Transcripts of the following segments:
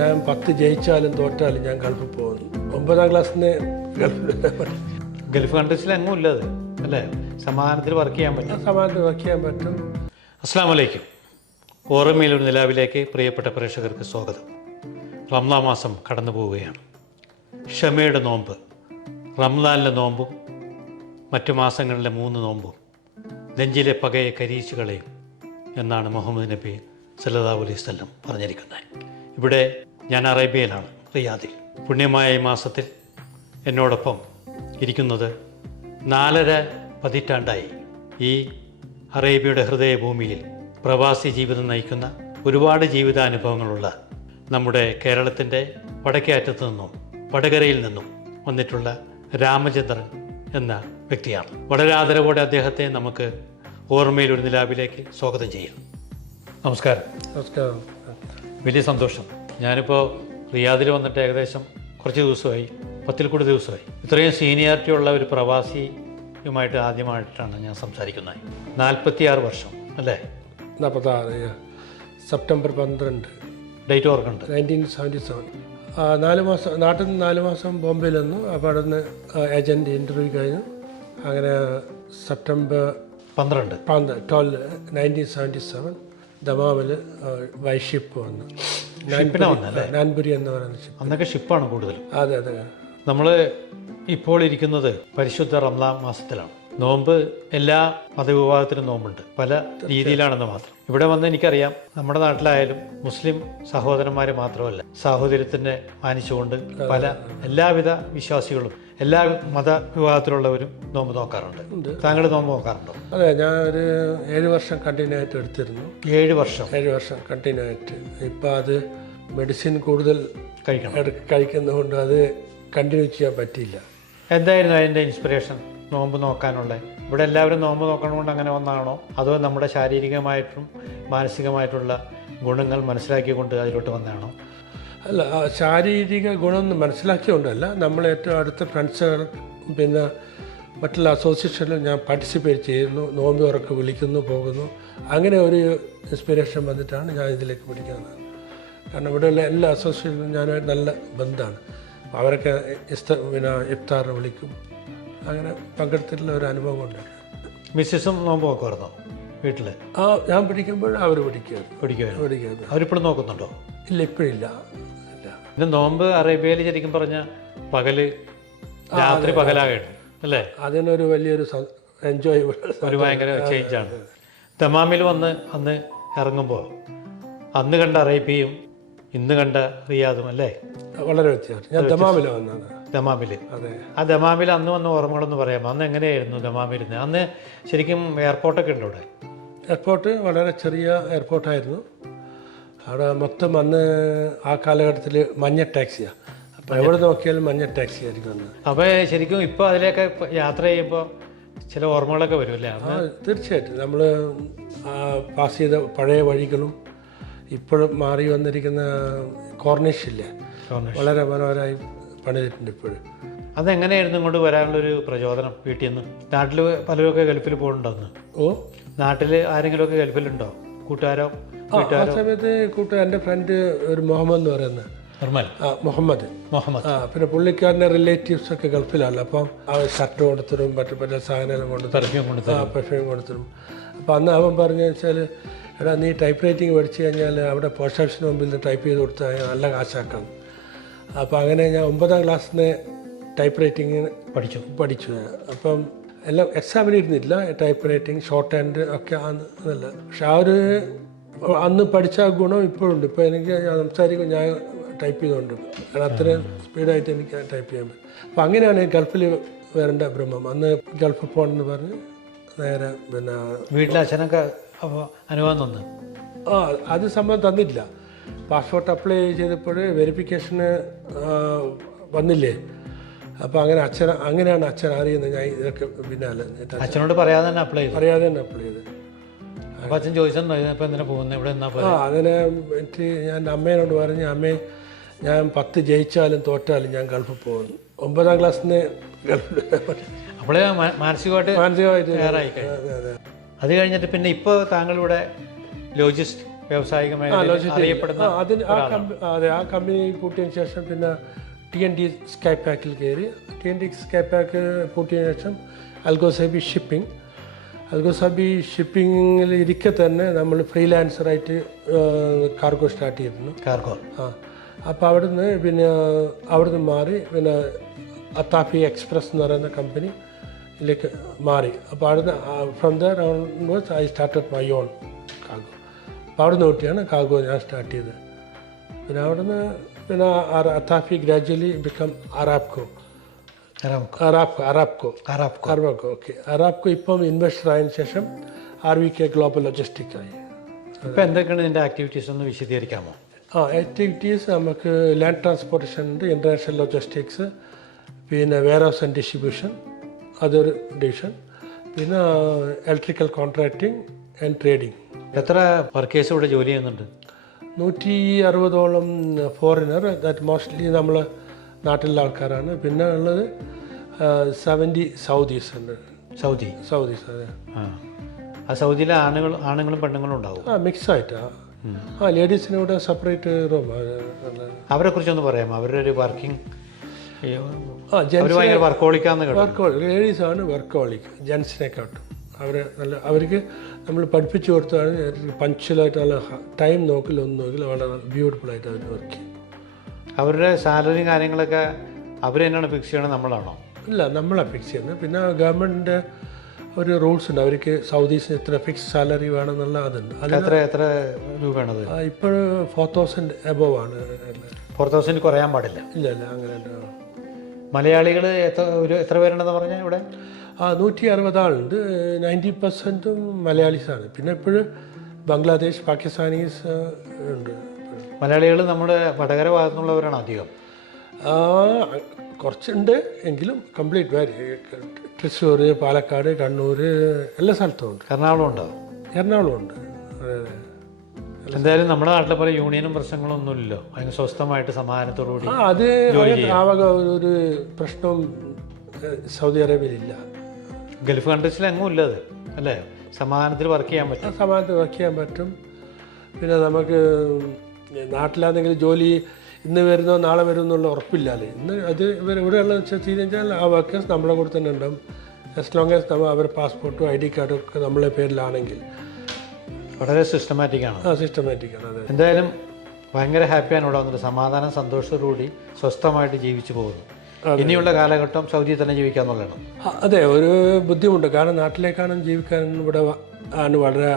ഞാൻ 10 ജയിച്ചാലും തോറ്റാലും ഞാൻ ഗൾഫിൽ പോകുന്നു. 9ാം ക്ലാസ്സിന് ഗൾഫ് കൺട്രീസിൽ എങ്ങും ഇല്ലത് അല്ലേ? സമാധാനത്തിൽ വർക്ക് ചെയ്യാൻ പറ്റും. സമാധാനത്തിൽ വർക്ക് ചെയ്യാൻ പറ്റും. അസ്സലാമു അലൈക്കും. ഓർമ്മയിലൊരു നിലാവിലേക്ക് പ്രിയപ്പെട്ട പ്രേക്ഷകർക്ക് സ്വാഗതം. റംസാൻ മാസം കടന്നു പോവുകയാണ്. ക്ഷമയുടെ നോമ്പ്, റംസാനിലെ നോമ്പും മറ്റു മാസങ്ങളിലെ 3 നോമ്പും നെഞ്ചിലെ പകയെ കരിയിച്ചു കളയും എന്നാണ് മുഹമ്മദ് നബി സല്ലല്ലാഹു അലൈഹി വസല്ലം പറഞ്ഞിരിക്കുന്നത്. ഇവിടെ ഞാൻ അറേബ്യയിലാണ്, റിയാദിൽ. പുണ്യമായ ഈ മാസത്തിൽ എന്നോടൊപ്പം ഇരിക്കുന്നത് 4.5 പതിറ്റാണ്ടായി ഈ അറേബ്യയുടെ ഹൃദയഭൂമിയിൽ പ്രവാസി ജീവിതം നയിക്കുന്ന ഒരുപാട് ജീവിതാനുഭവങ്ങളുള്ള നമ്മുടെ കേരളത്തിൻ്റെ വടക്കേ അറ്റത്തു നിന്നും വടകരയിൽ നിന്നും വന്നിട്ടുള്ള രാമചന്ദ്രൻ എന്ന വ്യക്തിയാണ്. വളരെ ആദരവോടെ അദ്ദേഹത്തെ നമുക്ക് ഓർമ്മയിൽ ഒരു നിലാവിലേക്ക് സ്വാഗതം ചെയ്യാം. നമസ്കാരം. നമസ്കാരം. വലിയ സന്തോഷം. ഞാനിപ്പോൾ റിയാദിൽ വന്നിട്ട് ഏകദേശം കുറച്ച് ദിവസമായി, 10ൽ കൂടുതൽ ദിവസമായി. ഇത്രയും സീനിയോറിറ്റി ഉള്ള ഒരു പ്രവാസിയുമായിട്ട് ആദ്യമായിട്ടാണ് ഞാൻ സംസാരിക്കുന്നത്. 46 വർഷം അല്ലേ? 46. സെപ്റ്റംബർ 12 ഡേറ്റ് ഓർക്കുന്നുണ്ട്. 1977. 4 മാസം നാട്ടിൽ നിന്ന് 4 മാസം ബോംബെയിൽ വന്നു. അപ്പോൾ അവിടെ നിന്ന് ഏജൻറ്റ് ഇൻ്റർവ്യൂ കഴിഞ്ഞു. അങ്ങനെ സെപ്റ്റംബർ 12 1977 ദമാമിൽ വൈഷിപ്പ് വന്നു. നാൻപുരി എന്ന് പറയുന്ന ഷിപ്പ്. അന്നൊക്കെ ഷിപ്പാണ് കൂടുതലും. അതെ അതെ. നമ്മൾ ഇപ്പോൾ ഇരിക്കുന്നത് പരിശുദ്ധ റംസാൻ മാസത്തിലാണ്. നോമ്പ് എല്ലാ മതവിഭാഗത്തിലും നോമ്പുണ്ട്, പല രീതിയിലാണെന്ന് മാത്രം. ഇവിടെ വന്ന് എനിക്കറിയാം, നമ്മുടെ നാട്ടിലായാലും മുസ്ലിം സഹോദരന്മാർ മാത്രമല്ല, സാഹോദര്യത്തിനെ മാനിച്ചുകൊണ്ട് എല്ലാവിധ വിശ്വാസികളും എല്ലാ മതവിഭാഗത്തിലുള്ളവരും നോമ്പ് നോക്കാറുണ്ട്. താങ്കൾ നോമ്പ് നോക്കാറുണ്ടോ? അതെ, ഞാൻ ഒരു 7 വർഷം കണ്ടിന്യൂ ആയിട്ട് എടുത്തിരുന്നു. 7 വർഷം കണ്ടിന്യൂ ആയിട്ട്. ഇപ്പം അത് മെഡിസിൻ കൂടുതൽ കഴിക്കുന്നതുകൊണ്ട് അത് കണ്ടിന്യൂ ചെയ്യാൻ പറ്റിയില്ല. എന്തായിരുന്നു അതിൻ്റെ ഇൻസ്പിറേഷൻ നോമ്പ് നോക്കാനുള്ള? ഇവിടെ എല്ലാവരും നോമ്പ് നോക്കണതുകൊണ്ട് അങ്ങനെ വന്നാണോ, അതോ നമ്മുടെ ശാരീരികമായിട്ടും മാനസികമായിട്ടുള്ള ഗുണങ്ങൾ മനസ്സിലാക്കിക്കൊണ്ട് അതിലോട്ട് വന്നതാണോ? അല്ല, ശാരീരിക ഗുണം മനസ്സിലാക്കിയോണ്ടല്ല. നമ്മൾ ഏറ്റവും അടുത്ത ഫ്രണ്ട്സുകൾ പിന്നെ മറ്റുള്ള അസോസിയേഷനിൽ ഞാൻ പാർട്ടിസിപ്പേറ്റ് ചെയ്യുന്നു, നോമ്പ് ഉറക്ക് വിളിക്കുന്നു, പോകുന്നു. അങ്ങനെ ഒരു ഇൻസ്പിറേഷൻ വന്നിട്ടാണ് ഞാൻ ഇതിലേക്ക് പിടിക്കുന്നത്. കാരണം ഇവിടെയുള്ള എല്ലാ അസോസിയേഷനും ഞാനായിട്ട് നല്ല ബന്ധമാണ്. അവരൊക്കെ പിന്നെ ഇഫ്താറിന് വിളിക്കും. അങ്ങനെ പങ്കെടുത്തിട്ടുള്ള ഒരു അനുഭവം കൊണ്ട്. മിസ്സസും നോമ്പ് നോക്കുമായിരുന്നോ വീട്ടിൽ? ഞാൻ പിടിക്കുമ്പോൾ അവർ പിടിക്കുമായിരുന്നു. അവരിപ്പോഴും നോക്കുന്നുണ്ടോ? ഇല്ല, ഇപ്പോഴില്ല. പിന്നെ നോമ്പ് അറേബ്യയിൽ ശരിക്കും പറഞ്ഞാൽ രാത്രി പകലാകട്ടെ അല്ലേ? അതിനൊരു വലിയൊരു എൻജോയബിൾ, ഒരു ഭയങ്കര ചേഞ്ചാണ്. ദമാമിൽ വന്ന് അന്ന് ഇറങ്ങുമ്പോൾ അന്ന് കണ്ട അറേബ്യയും ഇന്ന് കണ്ട റിയാദും അല്ലേ? വളരെ വ്യത്യാസം. ഞാൻ ദമാമിൽ വന്നതാണ്. ദമാമിൽ. അതെ. ആ ദമാമിൽ അന്ന് വന്ന ഓർമ്മകളൊന്ന് പറയാമോ? അന്ന് എങ്ങനെയായിരുന്നു ദമാമിരുന്ന്? അന്ന് ശരിക്കും എയർപോർട്ടൊക്കെ ഉണ്ട് അവിടെ? എയർപോർട്ട് വളരെ ചെറിയ എയർപോർട്ടായിരുന്നു. അവിടെ മൊത്തം അന്ന് ആ കാലഘട്ടത്തിൽ മഞ്ഞ ടാക്സിയാണ്. അപ്പോൾ എവിടെ നോക്കിയാലും മഞ്ഞ ടാക്സി ആയിരിക്കും അന്ന്. അപ്പോൾ ശരിക്കും ഇപ്പോൾ അതിലേക്ക് യാത്ര ചെയ്യുമ്പോൾ ചില ഓർമ്മകളൊക്കെ വരുമല്ലേ? തീർച്ചയായിട്ടും. നമ്മൾ പാസ് ചെയ്ത പഴയ വഴികളും ഇപ്പോഴും മാറി വന്നിരിക്കുന്ന കോർണിഷ് ഇല്ലേ, വളരെ മനോഹരമായി പണിതിട്ടുണ്ട് ഇപ്പോഴും. അതെങ്ങനെയായിരുന്നു ഇങ്ങോട്ട് വരാനുള്ളൊരു പ്രചോദനം? വീട്ടിൽ നിന്ന് നാട്ടിൽ പലരൊക്കെ ഗൾഫിൽ പോകുന്നുണ്ടോ? നാട്ടിൽ ആരെങ്കിലുമൊക്കെ ഗൾഫിലുണ്ടോ? കൂട്ടുകാരോ ആ സമയത്ത് എൻ്റെ ഫ്രണ്ട് ഒരു മുഹമ്മദ് എന്ന് പറയുന്നത് മുഹമ്മദ്. പിന്നെ പുള്ളിക്കാരൻ്റെ റിലേറ്റീവ്സ് ഒക്കെ ഗൾഫിലാണ്. അപ്പം അവർ ഷർട്ട് കൊടുത്തിരും, മറ്റു പല സാധനങ്ങളും പെർഫ്യൂം കൊടുത്തിരും. അപ്പം അന്ന് അവൻ പറഞ്ഞു വെച്ചാൽ, എടാ നീ ടൈപ്പ് റൈറ്റിംഗ് പഠിച്ചു കഴിഞ്ഞാൽ അവിടെ പോസ്റ്റ് ഓഫീസിന് മുമ്പിൽ നിന്ന് ടൈപ്പ് ചെയ്ത് കൊടുത്താൽ നല്ല കാശാക്കാം. അപ്പം അങ്ങനെ ഞാൻ 9ാം ക്ലാസ്സിന് ടൈപ്പ് റൈറ്റിംഗ് പഠിച്ചു. അപ്പം എല്ലാം എക്സാമിന് ഇരുന്നില്ല. ടൈപ്പ് റൈറ്റിംഗ്, ഷോർട്ട് ഹാൻഡ് ഒക്കെ ആണെന്നല്ല. പക്ഷെ ആ ഒരു അന്ന് പഠിച്ച ഗുണം ഇപ്പോഴുണ്ട്. ഇപ്പോൾ എനിക്ക് സംസാരിക്കും, ഞാൻ ടൈപ്പ് ചെയ്തുകൊണ്ട്, കാരണം അത്രയും സ്പീഡായിട്ട് എനിക്ക് ടൈപ്പ് ചെയ്യാൻ പറ്റും. അപ്പം അങ്ങനെയാണ് ഗൾഫിൽ വരേണ്ട ഭ്രമം. അന്ന് ഗൾഫിൽ പോകണമെന്ന് പറഞ്ഞ് നേരെ പിന്നെ വീട്ടിൽ അച്ഛനൊക്കെ അനുഭവം തന്നു. അത് സംഭവം തന്നില്ല. പാസ്പോർട്ട് അപ്ലൈ ചെയ്തപ്പോൾ വെരിഫിക്കേഷന് വന്നില്ലേ. അപ്പോൾ അങ്ങനെയാണ് അച്ഛൻ അറിയുന്നത്. ഞാൻ ഇതൊക്കെ പിന്നാലെ അച്ഛനോട് പറയാതെ തന്നെ അപ്ലൈ ചെയ്ത്. അപ്പോൾ അച്ഛൻ ചോദിച്ചോ ഇപ്പോൾ എന്തിനാ പോകുന്നത്, ഇവിടെ എന്നാ? അതിനെ പറ്റി ഞാൻ അമ്മേനോട് പറഞ്ഞ്, അമ്മേ ഞാൻ 10 ജയിച്ചാലും തോറ്റാലും ഞാൻ ഗൾഫിൽ പോകുന്നു. 9ാം ക്ലാസ്സിന് ഗൾഫിൽ. അപ്പോഴേ മാനസികമായിട്ട് തയ്യാറായി കഴിഞ്ഞു. അത് കഴിഞ്ഞിട്ട് പിന്നെ ഇപ്പോൾ താങ്കളിവിടെ വ്യാവസായിക മേഖലയിൽ അറിയപ്പെടുന്ന ആ കമ്പനി പൂട്ടിയതിന് ശേഷം പിന്നെ TNT സ്കൈപാക്കിൽ കയറി. TNT സ്കൈപാക്ക് പൂട്ടിയതിന് ശേഷം അൽഗോസാബി ഷിപ്പിങ്ങിൽ ഇരിക്കെ തന്നെ നമ്മൾ ഫ്രീലാൻസറായിട്ട് കാർഗോ സ്റ്റാർട്ട് ചെയ്തിരുന്നു. അപ്പോൾ അവിടുന്ന് മാറി പിന്നെ അത്താഫി എക്സ്പ്രസ് എന്ന് പറയുന്ന കമ്പനിയിലേക്ക് മാറി. അപ്പോൾ അവിടുന്ന് from there onwards I started my own cargo. അപ്പോൾ അവിടുന്ന് തൊട്ടിയാണ് കാർഗോ ഞാൻ സ്റ്റാർട്ട് ചെയ്തത്. പിന്നെ അവിടുന്ന് പിന്നെ അത്താഫി ഗ്രാജുവലി ബിക്കം അറാബ്കോ. ഓക്കെ. അറാബ്കോ ഇപ്പം ഇൻവെസ്റ്റർ ആയതിനു ശേഷം RVK ഗ്ലോബൽ ലോജിസ്റ്റിക് ആയി. ഇപ്പം എന്തൊക്കെയാണ് ഇതിൻ്റെ ആക്ടിവിറ്റീസ് ഒന്ന് വിശദീകരിക്കാമോ? ആക്ടിവിറ്റീസ് നമുക്ക് ലാൻഡ് ട്രാൻസ്പോർട്ടേഷൻ ഉണ്ട്, ഇൻ്റർനാഷണൽ ലോജിസ്റ്റിക്സ്, പിന്നെ വെയർ ഹൗസ് ആൻഡ് ഡിസ്ട്രിബ്യൂഷൻ അതൊരു ഡിവിഷൻ, പിന്നെ ഇലക്ട്രിക്കൽ കോൺട്രാക്ടിങ് ആൻഡ് ട്രേഡിങ്. എത്ര വർക്കേഴ്സ് ഇവിടെ ജോലി ചെയ്യുന്നുണ്ട്? 160ഓളം ഫോറിനർ, ദാറ്റ് മോസ്റ്റ്ലി നമ്മൾ നാട്ടിലുള്ള ആൾക്കാരാണ്. പിന്നെ ഉള്ളത് 70 സൗദീസ് ഉണ്ട്. സൗദീസ് അതെ. ആ സൗദിയിലെ ആണുങ്ങളും പെണ്ണുങ്ങളും ഉണ്ടാവും? മിക്സ് ആയിട്ടാണ്. ലേഡീസിന് ഇവിടെ സെപ്പറേറ്റ് റൂം. അവരെ കുറിച്ചൊന്ന് പറയാമോ? അവരുടെ ഒരു വർക്കിംഗ് ലേഡീസാണ് വർക്കോളിക് ജെൻസിനെക്കാട്ടും. അവർക്ക് നമ്മൾ പഠിപ്പിച്ചു കൊടുത്താണ് പഞ്ച്വലായിട്ട് നല്ല ടൈം നോക്കില്ല, ഒന്നും നോക്കില്ല, വളരെ ബ്യൂട്ടിഫുൾ ആയിട്ട് അവർ വർക്ക് ചെയ്യും. അവരുടെ സാലറി കാര്യങ്ങളൊക്കെ അവർ തന്നെയാണ് ഫിക്സ് ചെയ്യണത്, നമ്മളാണോ? ഇല്ല, നമ്മളാണ് ഫിക്സ് ചെയ്യുന്നത്. പിന്നെ ഗവൺമെൻറ്റിൻ്റെ ഒരു റൂൾസ് ഉണ്ട്, അവർക്ക് സൗദീസിന് ഇത്ര ഫിക്സ് സാലറി വേണമെന്നുള്ള അതുണ്ട്. എത്ര രൂപയാണത്? ഇപ്പോൾ 4,000 എബോവ് ആണ്. 4,000 കുറയാൻ പാടില്ല? ഇല്ല അങ്ങനെ. മലയാളികൾ എത്ര പേരുണ്ടെന്ന് പറഞ്ഞാൽ ഇവിടെ? 160 ആളുണ്ട്. 90% മലയാളീസാണ്. പിന്നെ ഇപ്പോഴും ബംഗ്ലാദേശ്, പാകിസ്ഥാനീസ് ഉണ്ട്. മലയാളികൾ നമ്മുടെ വടകര ഭാഗത്തുനിന്നുള്ളവരാണ് അധികം? കുറച്ചുണ്ട് എങ്കിലും കംപ്ലീറ്റ് തൃശ്ശൂർ, പാലക്കാട്, കണ്ണൂർ എല്ലാ സ്ഥലത്തും ഉണ്ട്. എറണാകുളം ഉണ്ടാവും? എറണാകുളം ഉണ്ട്. എന്തായാലും നമ്മുടെ നാട്ടിലെ പോലെ യൂണിയനും പ്രശ്നങ്ങളൊന്നുമില്ലല്ലോ, അതിന് സ്വസ്ഥമായിട്ട് സമാധാനത്തോടുകൂടി അത് ആവക ഒരു പ്രശ്നവും സൗദി അറേബ്യയിലില്ല. ഗൾഫ് കൺട്രീസിൽ എങ്ങും ഇല്ലത് അല്ലേ? സമാധാനത്തിൽ വർക്ക് ചെയ്യാൻ പറ്റും. സമാധാനത്തിൽ വർക്ക് ചെയ്യാൻ പറ്റും. പിന്നെ നമുക്ക് നാട്ടിലാണെങ്കിൽ ജോലി ഇന്ന് വരുന്നോ നാളെ വരുമോ എന്നുള്ള ഉറപ്പില്ലാല്ലേ. ഇന്ന് അത് ഇവിടെയുള്ള വെച്ചാൽ ആ വർക്കേഴ്സ് നമ്മളെ കൂടെ തന്നെ ഉണ്ടാവും. ആസ് ലോങ് ആസ് അവരുടെ പാസ്പോർട്ടും ID കാർഡും ഒക്കെ നമ്മളെ പേരിലാണെങ്കിൽ. വളരെ സിസ്റ്റമാറ്റിക്കാണ്. സിസ്റ്റമാറ്റിക്കാണ്. അതെ. എന്തായാലും ഭയങ്കര ഹാപ്പിയാണ് ഇവിടെ വന്നിട്ട്. സമാധാനം സന്തോഷത്തോടുകൂടി സ്വസ്ഥമായിട്ട് ജീവിച്ചു പോകുന്നു. ഇനിയുള്ള കാലഘട്ടം സൗദിയിൽ തന്നെ ജീവിക്കാന്നുള്ളതാണ്. അതെ, ഒരു ബുദ്ധിമുട്ട്. കാരണം നാട്ടിലേക്കാണ് ജീവിക്കാൻ ഇവിടെ ആണ് വളരെ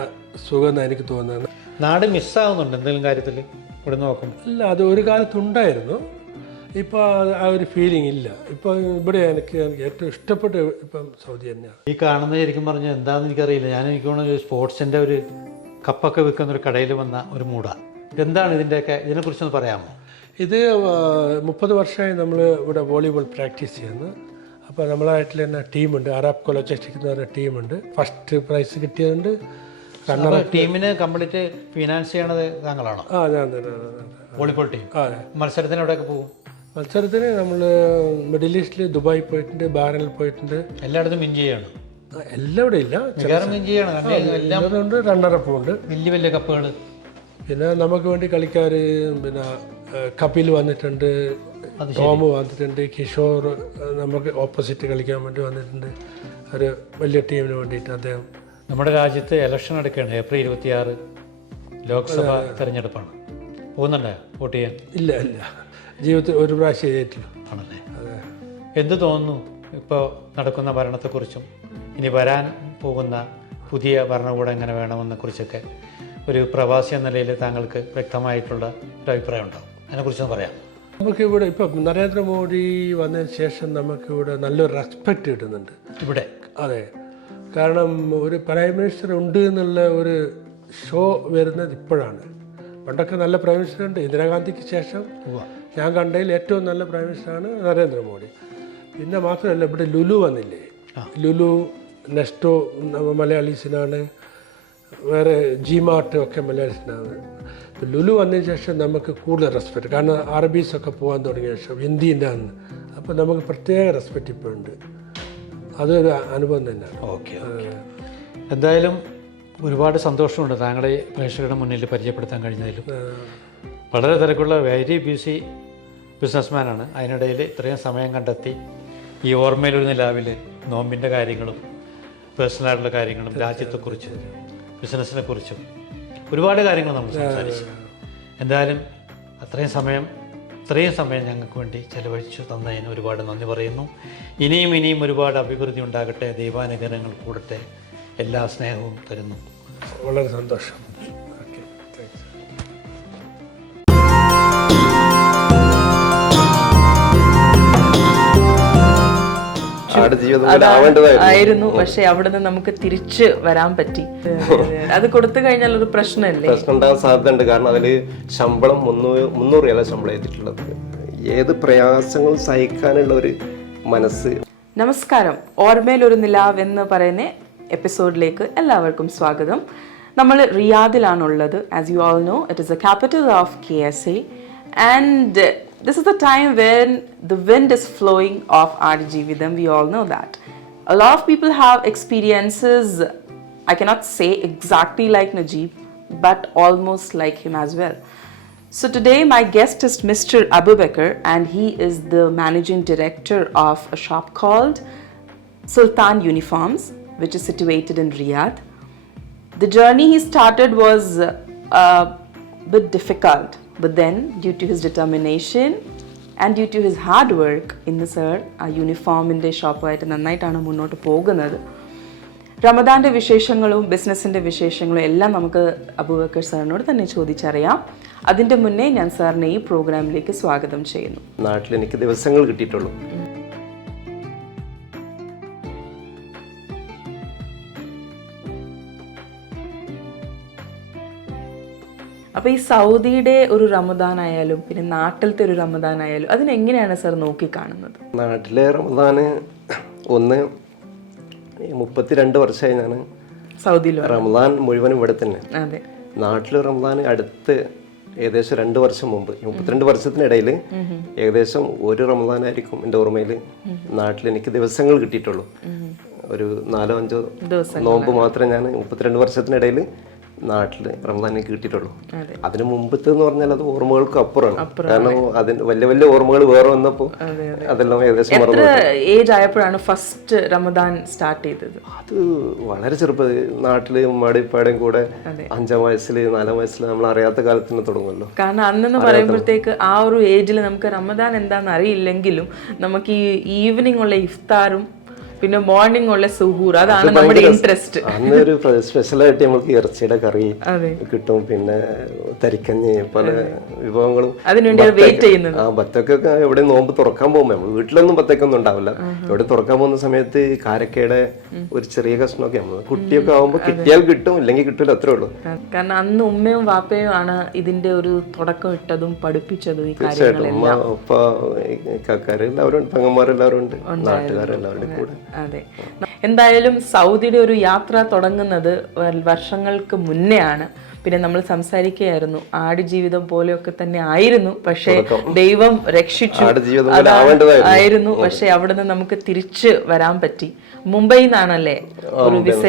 സുഖം എനിക്ക് തോന്നുന്നത്. നാട് മിസ്സാവുന്നുണ്ട് എന്തെങ്കിലും കാര്യത്തിൽ ഇവിടെ നോക്കുമ്പോൾ? ഇല്ല, അത് ഒരു കാലത്തുണ്ടായിരുന്നു. ഇപ്പോൾ ആ ഒരു ഫീലിംഗ് ഇല്ല. ഇപ്പോൾ ഇവിടെ എനിക്ക് ഏറ്റവും ഇഷ്ടപ്പെട്ട ഇപ്പം സൗദി തന്നെയാണ്. ഈ കാണുന്നത് ശരിക്കും പറഞ്ഞാൽ എന്താണെന്ന് എനിക്കറിയില്ല. എനിക്ക് തോന്നുന്നത് സ്പോർട്സിൻ്റെ ഒരു കപ്പൊക്കെ വിൽക്കുന്ന ഒരു കടയിൽ വന്ന ഒരു മൂടാണ്. ഇതെന്താണ് ഇതിനെക്കുറിച്ചൊന്ന് പറയാമോ? ഇത് 30 വർഷമായി നമ്മൾ ഇവിടെ വോളിബോൾ പ്രാക്ടീസ് ചെയ്യുന്നു. അപ്പോൾ നമ്മളായിട്ടുള്ള തന്നെ ടീമുണ്ട്, അറാബ്കോ ലോജിസ്റ്റിക്സ് എന്ന് പറയുന്ന ടീമുണ്ട്. ഫസ്റ്റ് പ്രൈസ് കിട്ടിയതുണ്ട്. ടീമിന് കംപ്ലീറ്റ് ഫിനാൻസ് ചെയ്യണത് താങ്കളാണോ? ഞാൻ തന്നെ. വോളിബോൾ ടീം മത്സരത്തിന് എവിടെയൊക്കെ പോകും? മത്സരത്തിന് നമ്മൾ മിഡിൽ ഈസ്റ്റിൽ ദുബായ് പോയിട്ടുണ്ട്, ബഹ്റൈനിൽ പോയിട്ടുണ്ട്. എല്ലായിടത്തും വിൻ ചെയ്യാണ്? എല്ലാവിടെ ഇല്ല, റണ്ണറപ്പ് ഉണ്ട്, വലിയ വലിയ കപ്പുകൾ. പിന്നെ നമുക്ക് വേണ്ടി കളിക്കാർ പിന്നെ കപിൽ വന്നിട്ടുണ്ട്, ടോമ് വന്നിട്ടുണ്ട്, കിഷോർ നമുക്ക് ഓപ്പോസിറ്റ് കളിക്കാൻ വേണ്ടി വന്നിട്ടുണ്ട്. ഒരു വലിയ ടീമിന് വേണ്ടിയിട്ട് അദ്ദേഹം. നമ്മുടെ രാജ്യത്ത് ഇലക്ഷൻ എടുക്കുകയാണ്. ഏപ്രിൽ 26 ലോക്സഭ തെരഞ്ഞെടുപ്പാണ്. പോകുന്നുണ്ടോ വോട്ട് ചെയ്യാൻ? ഇല്ല, ജീവിതത്തിൽ ഒരു പ്രാവശ്യം ചെയ്തിട്ടില്ല. ആണല്ലേ? അതെ. എന്ത് തോന്നുന്നു ഇപ്പോൾ നടക്കുന്ന ഭരണത്തെക്കുറിച്ചും ഇനി വരാൻ പോകുന്ന പുതിയ ഭരണകൂടം എങ്ങനെ വേണമെന്നെക്കുറിച്ചൊക്കെ ഒരു പ്രവാസി എന്ന നിലയിൽ താങ്കൾക്ക് വ്യക്തമായിട്ടുള്ള ഒരു അഭിപ്രായം ഉണ്ടാവും? അതിനെക്കുറിച്ചൊന്ന് പറയാം. നമുക്കിവിടെ ഇപ്പം നരേന്ദ്രമോദി വന്നതിന് ശേഷം നമുക്കിവിടെ നല്ലൊരു റെസ്പെക്റ്റ് കിട്ടുന്നുണ്ട് ഇവിടെ. അതെ, കാരണം ഒരു പ്രൈം മിനിസ്റ്റർ ഉണ്ട് എന്നുള്ള ഒരു ഷോ വരുന്നത് ഇപ്പോഴാണ്. പണ്ടൊക്കെ നല്ല പ്രൈം മിനിസ്റ്റർ ഉണ്ട്. ഇന്ദിരാഗാന്ധിക്ക് ശേഷം ഞാൻ കണ്ടതിൽ ഏറ്റവും നല്ല പ്രൈം മിനിസ്റ്ററാണ് നരേന്ദ്രമോദി. പിന്നെ മാത്രമല്ല, ഇവിടെ ലുലു വന്നില്ലേ, ലുലു നെസ്റ്റോ മലയാളീസിനാണ്, വേറെ ജിമാർട്ട് ഒക്കെ മലയാളീസിനാണ്. ലുലു വന്നതിന് ശേഷം നമുക്ക് കൂടുതൽ റെസ്പെക്റ്റ്, കാരണം അറബീസൊക്കെ പോകാൻ തുടങ്ങിയ ശേഷം ഹിന്ദീൻ്റെ ആണ്. അപ്പോൾ നമുക്ക് പ്രത്യേക റെസ്പെക്റ്റ് ഇപ്പോഴുണ്ട്. അതൊരു അനുഭവം തന്നെയാണ്. ഓക്കെ. എന്തായാലും ഒരുപാട് സന്തോഷമുണ്ട് താങ്കളെ പ്രേക്ഷകരുടെ മുന്നിൽ പരിചയപ്പെടുത്താൻ കഴിഞ്ഞതിലും. വളരെ തിരക്കുള്ള വെരി ബിസി ബിസിനസ്മാനാണ്. അതിനിടയിൽ ഇത്രയും സമയം കണ്ടെത്തി ഈ ഓർമ്മയിലൊരു നിലാവിൽ നോമ്പിൻ്റെ കാര്യങ്ങളും പേഴ്സണലായിട്ടുള്ള കാര്യങ്ങളും രാജ്യത്തെക്കുറിച്ചും ബിസിനസ്സിനെ കുറിച്ചും ഒരുപാട് കാര്യങ്ങൾ നമ്മൾ സംസാരിച്ചു. എന്തായാലും ഇത്രയും സമയം ഞങ്ങൾക്ക് വേണ്ടി ചെലവഴിച്ചു തന്നതിന് ഒരുപാട് നന്ദി പറയുന്നു. ഇനിയും ഒരുപാട് അഭിവൃദ്ധി ഉണ്ടാകട്ടെ, ദൈവാനുഗ്രഹങ്ങൾ കൂടട്ടെ. എല്ലാ സ്നേഹവും തരുന്നു. വളരെ സന്തോഷം. ആയിരുന്നു, പക്ഷെ അവിടുന്ന് നമുക്ക് തിരിച്ച് വരാൻ പറ്റി. അത് കൊടുത്തു കഴിഞ്ഞാൽ ഒരു പ്രശ്നമല്ലേ? പ്രശ്നം ഉണ്ടാകാൻ സാധ്യതയുണ്ട്. കാരണം അതിൽ ശമ്പളം 300 രൂപ ശമ്പളം ചെയ്തിട്ടുള്ളത്. ഏത് പ്രയാസങ്ങളും സഹിക്കാനുള്ള ഒരു മനസ്സ്. നമസ്കാരം. ഓർമ്മയിൽ ഒരു നിലാവ് എന്ന് പറയുന്ന എപ്പിസോഡിലേക്ക് എല്ലാവർക്കും സ്വാഗതം. നമ്മൾ റിയാദിലാണുള്ളത്. As you all know, it is the capital of KSA and this is the time when the wind is flowing off Aadijeevitham. We all know that. A lot of people have experiences, I cannot say exactly like Najib, but almost like him as well. So today my guest is Mr. Abu Bakr, and he is the managing director of a shop called Sultan Uniforms, which is situated in Riyadh. The journey he started was a bit difficult, but then due to his determination and due to his hard work, ഇന്ന് sir ആ യൂണിഫോമിൻ്റെ ഷോപ്പുമായിട്ട് നന്നായിട്ടാണ് മുന്നോട്ട് പോകുന്നത്. റമദാൻ്റെ വിശേഷങ്ങളും ബിസിനസ്സിൻ്റെ വിശേഷങ്ങളും എല്ലാം നമുക്ക് അബൂബക്കർ സാറിനോട് തന്നെ ചോദിച്ചറിയാം. അതിൻ്റെ മുന്നേ ഞാൻ സാറിനെ ഈ പ്രോഗ്രാമിലേക്ക് സ്വാഗതം ചെയ്യുന്നു. നാട്ടിൽ എനിക്ക് ദിവസങ്ങൾ കിട്ടിയിട്ടുള്ളൂ. അപ്പോൾ ഈ സൗദിയുടെ ഒരു റമദാൻ ആയാലും പിന്നെ നാട്ടിലത്തെ ഒരു റമദാൻ ആയാലും അതിനെങ്ങനെയാണ് സാർ നോക്കിക്കാണുന്നത്? നാട്ടിലെ റമദാന് 32 വർഷമായി ഞാൻ സൗദിയിൽ. റമദാൻ മുഴുവനും ഇവിടെ തന്നെ. അതെ. നാട്ടിൽ റമദാൻ അടുത്ത് ഏകദേശം 2 വർഷം മുമ്പ്, 32 വർഷത്തിനിടയിൽ ഏകദേശം ഒരു റമദാനായിരിക്കും എൻ്റെ ഓർമ്മയിൽ നാട്ടിൽ എനിക്ക് ദിവസങ്ങൾ കിട്ടിയിട്ടുള്ളൂ. ഒരു 4-5 നോമ്പ് മാത്രമേ ഞാൻ 32 വർഷത്തിനിടയിൽ നാട്ടിൽ റമദാനിൽ കിട്ടിയിട്ടുള്ളൂ. അതിന് മുമ്പത്തെ എന്ന് പറഞ്ഞാൽ അത് ഓർമ്മകൾക്ക് അപ്പുറമാണ്. കാരണം അതിന് വലിയ വലിയ ഓർമ്മകൾ വേറെ വന്നപ്പോൾ അതെല്ലാം ഏകദേശം ഏജ് ആയപ്പോഴാണ് ഫസ്റ്റ് റമദാൻ സ്റ്റാർട്ട് ചെയ്തത്? അത് വളരെ ചെറുപ്പം. നാട്ടില് ഉമ്മാടിപ്പാടേയും കൂടെ 5-ാം വയസ്സിൽ 4-ാം വയസ്സിൽ നമ്മൾ അറിയാത്ത കാലത്ത് തന്നെ തുടങ്ങുമല്ലോ. കാരണം അന്നെന്ന് പറയുമ്പോഴത്തേക്ക് ആ ഒരു ഏജിൽ നമുക്ക് റമദാൻ എന്താണെന്ന് അറിയില്ലെങ്കിലും നമുക്ക് ഈ ഈവനിങ് ഉള്ള ഇഫ്താറും പിന്നെ മോർണിംഗ് ഉള്ള സുഹൂർ, അതാണ് നമ്മുടെ ഇൻട്രസ്റ്റ്. അന്ന് ഒരു സ്പെഷ്യലായിട്ട് നമുക്ക് ഇറച്ചിയുടെ കറി കിട്ടും, പിന്നെ തരിക്കഞ്ഞ്, പല വിഭവങ്ങളും. അതിനുവേണ്ടി വെയിറ്റ് ചെയ്യുന്നത്. ബത്തക്കൊക്കെ എവിടെ നോമ്പ് തുറക്കാൻ പോകുമ്പോൾ, നമ്മൾ വീട്ടിലൊന്നും ബത്തക്കൊന്നും ഉണ്ടാവില്ല, എവിടെ തുറക്കാൻ പോകുന്ന സമയത്ത് കാരക്കയുടെ ഒരു ചെറിയ കഷ്ണമൊക്കെ നമ്മൾ കുട്ടിയൊക്കെ ആകുമ്പോൾ കിട്ടിയാൽ കിട്ടും, ഇല്ലെങ്കിൽ കിട്ടില്ല, അത്രേ ഉള്ളൂ. കാരണം അന്ന് ഉമ്മയും വാപ്പയും ആണ് ഇതിന്റെ ഒരു തുടക്കം ഇട്ടതും പഠിപ്പിച്ചതും. തീർച്ചയായിട്ടും ഉമ്മ, ഉപ്പ, കക്കാര് എല്ലാവരും ഉണ്ട്, പെങ്ങന്മാരെല്ലാവരും ഉണ്ട്, നാട്ടുകാരെല്ലാവരുടെ കൂടെ. അതെ. എന്തായാലും സൗദിയുടെ ഒരു യാത്ര തുടങ്ങുന്നത് വർഷങ്ങൾക്ക് മുന്നേ ആണ്. പിന്നെ നമ്മൾ സംസാരിക്കുകയായിരുന്നു, ആടുജീവിതം പോലെയൊക്കെ തന്നെ ആയിരുന്നു, പക്ഷേ ദൈവം രക്ഷിച്ചു ആയിരുന്നു. പക്ഷെ അവിടുന്ന് നമുക്ക് തിരിച്ച് വരാൻ പറ്റി. മുംബൈയിൽ നിന്നാണല്ലേ ഒരു വിസ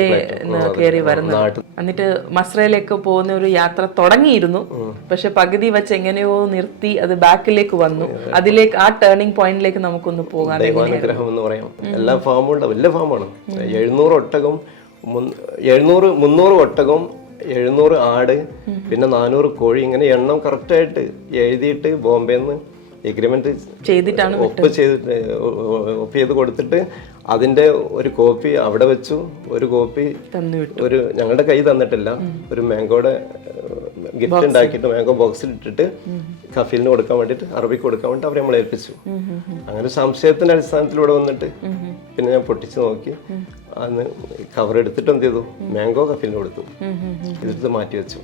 കയറി വരുന്നത്. എന്നിട്ട് മസ്രയിലേക്ക് പോകുന്ന ഒരു യാത്ര തുടങ്ങിയിരുന്നു, പക്ഷെ പകുതി വെച്ച് എങ്ങനെയോ നിർത്തി, അത് ബാക്കിലേക്ക് വന്നു. അതിലേക്ക് ആ ടേണിംഗ് പോയിന്റിലേക്ക് നമുക്കൊന്ന് പോകാൻ. എല്ലാ ഫാമും ഉണ്ട്, വലിയ ഫാമാണ്. 700 ഒട്ടകം, 300 ഒട്ടകം, 700 ആട്, പിന്നെ 400 കോഴി. ഇങ്ങനെ എണ്ണം കറക്റ്റായിട്ട് എഴുതിയിട്ട് ബോംബെന്ന് എഗ്രിമെന്റ് ചെയ്തിട്ടാണ് ഒപ്പ് ചെയ്ത് കൊടുത്തിട്ട് അതിന്റെ ഒരു കോപ്പി അവിടെ വെച്ചു. ഒരു കോപ്പി ഒരു ഞങ്ങളുടെ കൈ തന്നിട്ടില്ല, ഒരു മാംഗോയുടെ ഗിഫ്റ്റ് ഉണ്ടാക്കിയിട്ട് മാംഗോ ബോക്സിൽ ഇട്ടിട്ട് കഫീലിന് കൊടുക്കാൻ വേണ്ടിയിട്ട്, അറബിക്ക് കൊടുക്കാൻ വേണ്ടി അവരെ നമ്മളെ ഏൽപ്പിച്ചു. അങ്ങനെ സംശയത്തിന്റെ അടിസ്ഥാനത്തിലൂടെ വന്നിട്ട് പിന്നെ ഞാൻ പൊട്ടിച്ചു നോക്കി. അന്ന് കവർ എടുത്തിട്ട് എന്ത് ചെയ്തു, മാംഗോ കഫീലിന് കൊടുത്തു, എടുത്ത് മാറ്റി വെച്ചു.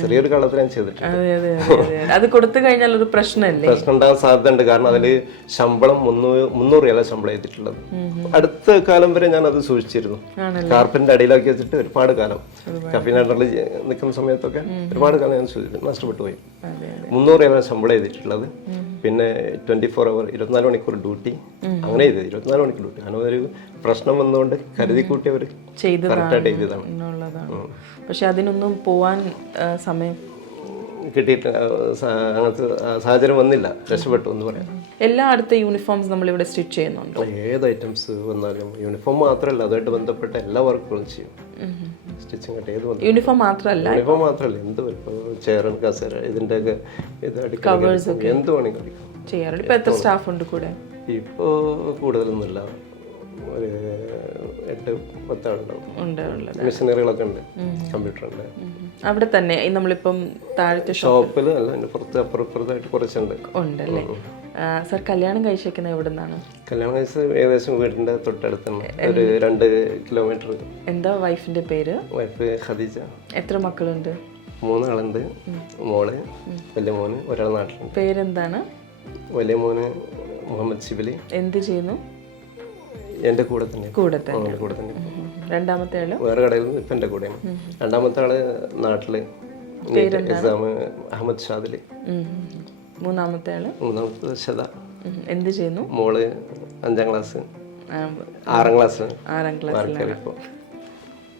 ചെറിയൊരു കളത്തിൽ ഞാൻ ചെയ്തിട്ടുണ്ട്. അത് കൊടുത്തു കഴിഞ്ഞാൽ ഒരു പ്രശ്നമല്ലേ? പ്രശ്നം ഉണ്ടാകാൻ സാധ്യതയുണ്ട്. കാരണം അതില് ശമ്പളം 300 രൂപ ശമ്പളം ചെയ്തിട്ടുള്ളത്. അടുത്ത കാലം വരെ ഞാൻ അത് സൂക്ഷിച്ചിരുന്നു. കാർപ്പറ്റിന്റെ അടിയിലാക്കി വെച്ചിട്ട് ഒരുപാട് കാലം, കഫീനായിട്ടുള്ള നിൽക്കുന്ന സമയത്തൊക്കെ ഒരുപാട് കാലം ഞാൻ സൂക്ഷിച്ചിട്ട് നഷ്ടപ്പെട്ടു പോയി. 300 രൂപ ശമ്പളം ചെയ്തിട്ടുള്ളത്. പിന്നെ 24 അവർ 24 മണിക്കൂർ ഡ്യൂട്ടി, അങ്ങനെ ചെയ്തത് 24 മണിക്കൂർ ഡ്യൂട്ടി. അങ്ങനെ ഒരു പ്രശ്നം വന്നുകൊണ്ട് കരുതി കൂട്ടി അവർ കറക്റ്റായിട്ട് ചെയ്തതാണ്. അതാണ്. പക്ഷെ അതിനൊന്നും പോവാൻ സമയം കിട്ടിയിട്ട് അങ്ങനത്തെ സാഹചര്യം വന്നില്ല, രക്ഷപ്പെട്ടു എന്ന് പറയാം. എല്ലായിടത്തെ യൂണിഫോംസ് നമ്മളിവിടെ സ്റ്റിച്ച് ചെയ്യുന്നുണ്ട്. ഏത് ഐറ്റംസ് വന്നാലും യൂണിഫോം മാത്രമല്ല, അതുമായിട്ട് ബന്ധപ്പെട്ട എല്ലാ വർക്കുകളും ചെയ്യും. സ്റ്റിച്ചിങ് ആയിട്ട് ഏത് യൂണിഫോം മാത്രമല്ല, യൂണിഫോം മാത്രമല്ല, എന്ത് ഇപ്പോൾ ചെയർ കസേര ഇതിൻ്റെയൊക്കെ ഇത് അടിക്കാൻ എന്ത് വേണമെങ്കിൽ അടിക്കാം ചെയ്യാറുണ്ട്. ഇപ്പൊ എത്ര സ്റ്റാഫ് ഉണ്ട് കൂടെ? ഇപ്പോൾ കൂടുതലൊന്നുമില്ല, ഒരു 8-10 ആളുണ്ടാവും. മെഷീനറികളൊക്കെ ഉണ്ട്, കമ്പ്യൂട്ടർ ഉണ്ട്. അവിടെ തന്നെ നമ്മളിപ്പം താഴത്തെ ഷോപ്പിൽ അല്ല, അതിന്റെ പുറത്ത് അപ്പുറത്തായിട്ട് കുറച്ചുണ്ട് ഉണ്ടല്ലേ. സർ കല്യാണം കഴിച്ചേക്കുന്നത് എവിടെ നിന്നാണ്? കല്യാണം കഴിച്ചത് ഏകദേശം വീടിന്റെ തൊട്ടടുത്ത് തന്നെ, ഒരു 2 കിലോമീറ്റർ. എന്താ വൈഫിന്റെ പേര്? വൈഫ് ഖദീജ. എത്ര മക്കളുണ്ട്? 3 ആളുണ്ട്. മോള്, വലിയ മോന് ഒരാൾ നാട്ടിലുണ്ട്. പേരെന്താണ്? വലിയ മോന് മുഹമ്മദ് ശിബിലി. എന്ത് ചെയ്യുന്നു? എന്റെ കൂടെ തന്നെ. കൂടെ തന്നെ. രണ്ടാമത്തെ ആള് വേറെ കടയിൽ നിന്ന് ഇപ്പം എന്റെ കൂടെയാണ്. രണ്ടാമത്തെ ആള് നാട്ടില് എക്സാം അഹമ്മദ് ഷാദില്. മൂന്നാമത്തെ ആള്? മൂന്നാമത്തെ ഷദ. എന്ത് ചെയ്യുന്നു? മോള് 5ാം ക്ലാസ്. 6ാം ക്ലാസ്. 6ാം ക്ലാസ്സിലാണ്.